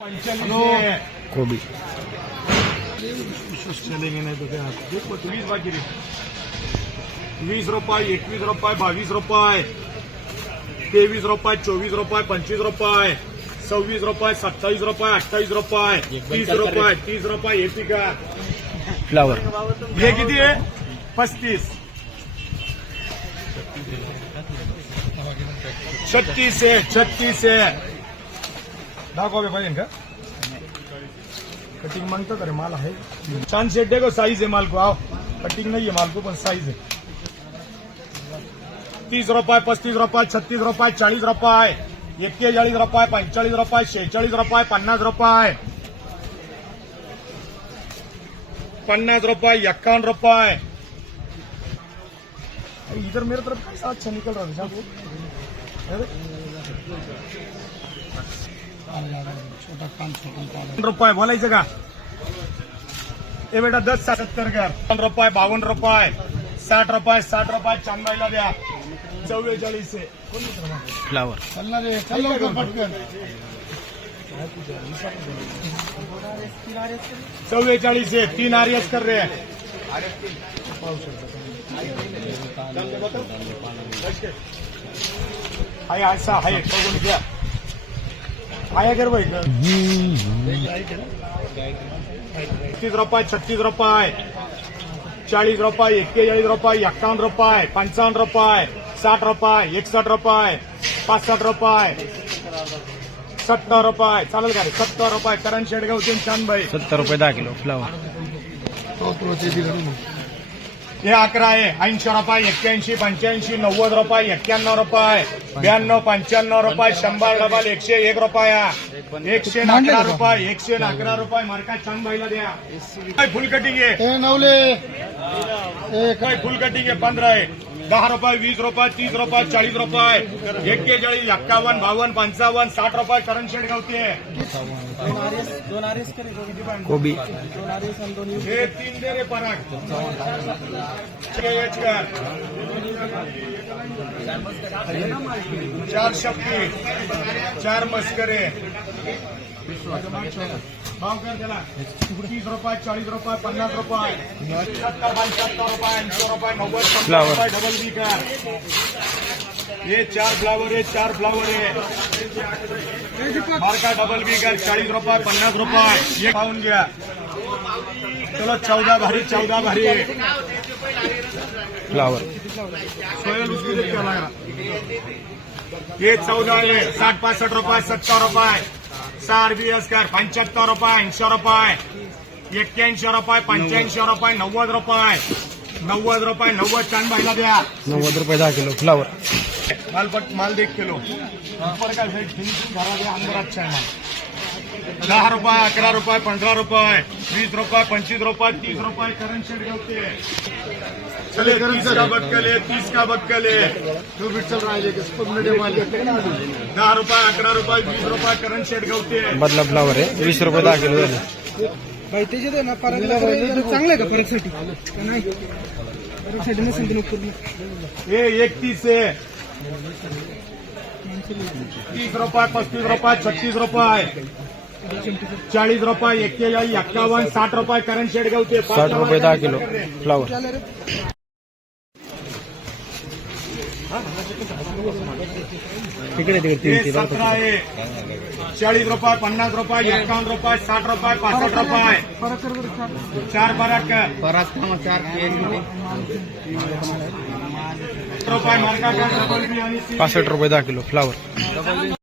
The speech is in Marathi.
कोबी चलेंगे नहीं तो क्या देखो 20 बाकी 20 रुपये 21 रुपये 22 रुपये 23 रुपये 24 रुपये 25 रुपये 26 रुपये 27 रुपये 28 रुपये 30 रुपये ये का फ्लावर ये किती है 35 36 है दाखवा पाहिजे का कटिंग मांगता करे माल आहे छान शेट देखो साइज है माल को आओ कटिंग नहीं है माल को पण साइज है 30 रुपये 35 रुपये 36 रुपये 40 रुपये 41 रुपये 45 रुपये 46 रुपये 50 रुपये 50 रुपये 51 रुपये इधर मेरे तरफ कैसा अच्छा निकल रहा है रुपये बोलायचं का ए बेटा 10 70 कर 50 रुपये 52 रुपये 60 रुपये 60 रुपये चांदाईला द्या 44 से फ्लावर पटकन 44 से 3 आरएस कर रहे हैं हाय ऐसा हाय बघून घ्या आया कर भाई 30 रुपये 36 रुपये 40 रुपये 41 रुपये 51 रुपये 55 रुपये 60 रुपये 61 रुपये 65 रुपये 70 रुपये चालेल का रे 70 रुपये करण शेडगाव छान भाई 70 रुपये 10 किलो फ्लावर हे 11 आहे 80 रुपये 81 85 90 रुपये 91 रुपये 92 95 रुपये 100 डबल 101 रुपया 111 रुपये 111 रुपये मार्का छान भाईला द्या काय फुल कटिंग आहे काय फुल कटिंग आहे 15 आहे 10 रुपये 20 रुपये 30 रुपये 40 रुपये 41 51 52 55 60 रुपये करण शेडगावते कोबी हे 3 दे रे पराग 4 शक्ती 4 मस्करे भाव कर त्याला 30 रुपये 40 रुपये 50 रुपये 70 75 रुपये 80 रुपये 90 रुपये डबल बी का ये 4 फ्लावर है 4 फ्लावर है मार्का डबल बी का 40 रुपये 50 रुपये ये खाऊन घ्या चलो 14 भारी फ्लावर सोयल उसकी क्या लग रहा ये 14 है 60 65 रुपये 70 रुपये 4 कर 75 रुपये 80 रुपये 81 रुपये 85 रुपये 90 रुपये 90 रुपये 90 चांद भाईला द्या 90 रुपये 10 किलो फ्लावर माल 1 किलो ऊपर का फिनिशिंग भरा दिया अंदर अच्छा है माल 10 रुपये 11 रुपये 15 रुपये 20 रुपये 25 रुपये 30 रुपये करण शेडगावते चले 30 का बक्कले 30 का बक्कले तो भी चल रहा है 10 रुपये 11 रुपये 20 रुपये करण शेडगावते बदला फ्लावर आहे 20 रुपये 10 किलो झाले भाई त्याच्यात ना चांगलं आहे का फरकसाठी नाही फरकसाठी नसेल ये 31 है 30 रुपये 35 रुपये 36 रुपये 40 रुपये 41 51 60 रुपये करण शेडगावते 60 रुपये 10 किलो फ्लावर तिकडे 17 है 40 रुपये 50 रुपये 51 रुपये 60 रुपये 65 रुपये 4 फरक रुपये मार्का 65 रुपये 10 किलो फ्लावर